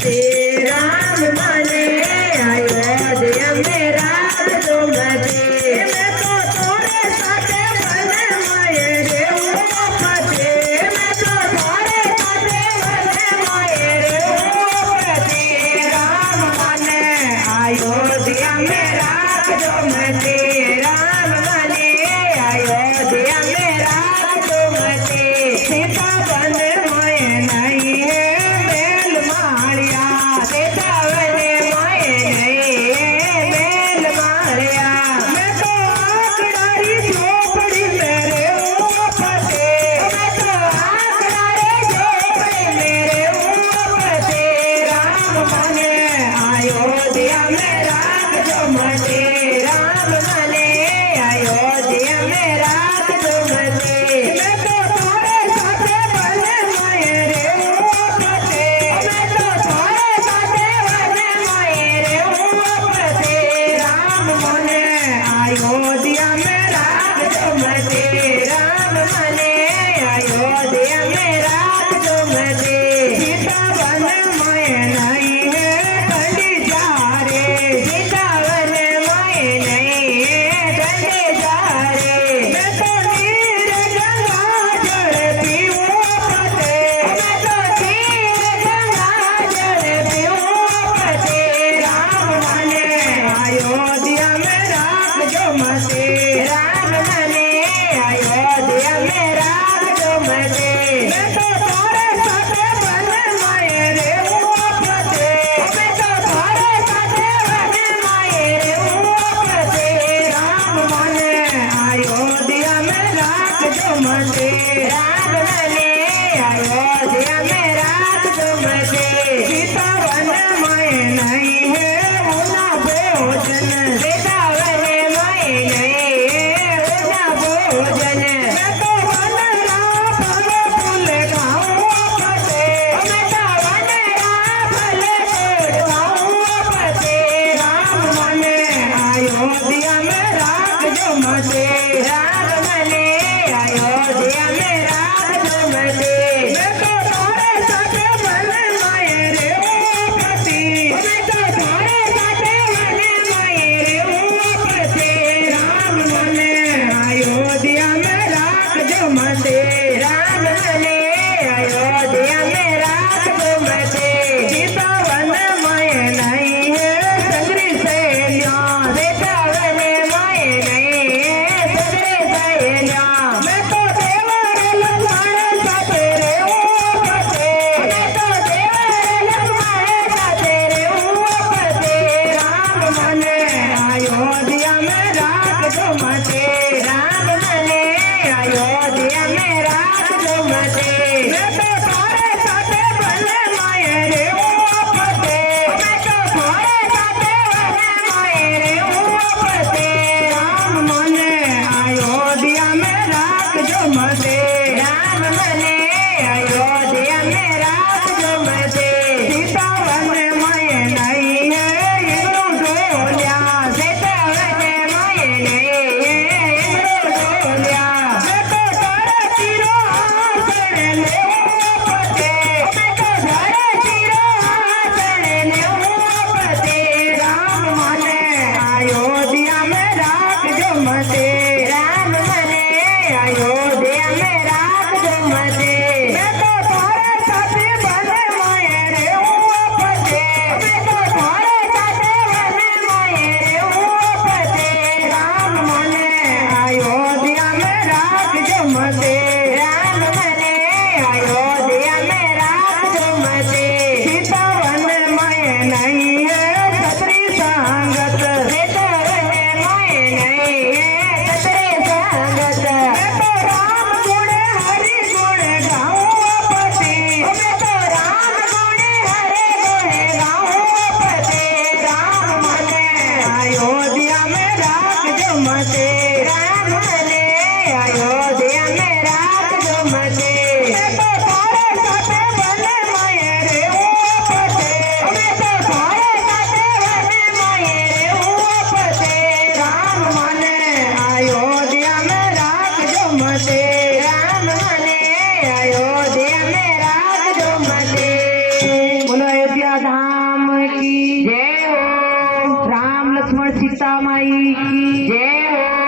मते राम मने अयोध्या में राज मते मैं तो तोरे साथे बने माये रेऊ पते मैं तो तोरे साथे बने माये रेऊ पते राम मने अयोध्या में राज मते राम मने अयोध्या में राज मते सीता बन मोए नहीं बेल मारिया सीता बने मोए नहीं बेल धाम की जय हो राम लक्ष्मण सीता माई की जय हो